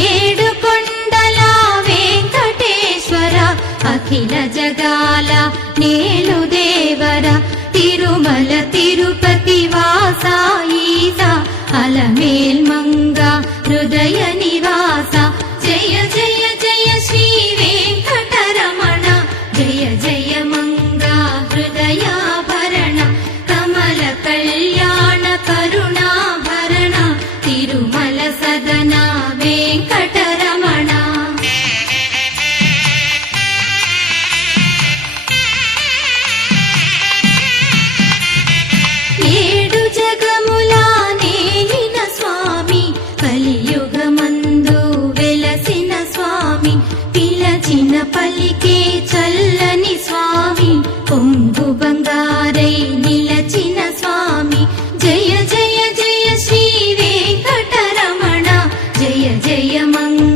ఏడు కొండల వెంకటేశ్వర అఖిల జగాల నేలు దేవర తిరుమల తిరుపతి వాస ఈస అలమేల్ మంగ హృదయ నివాస జయ జయ జయ శ్రీ వెంకటరమణ జయ జయ మంగ హృదయాభరణ కమల కళ్యాణ కరుణాభరణ తిరుమల సదన వెంకటరమణ ఏడు జగముల నేలిన స్వామి కలియుగమందు వెలసిన స్వామి పిలచిన పలికే చల్లని స్వామి కొంగు బంగారై నిలచిన స్వామి జయ జయ జయ శ్రీ వెంకటరమణ జయ జయ మంగ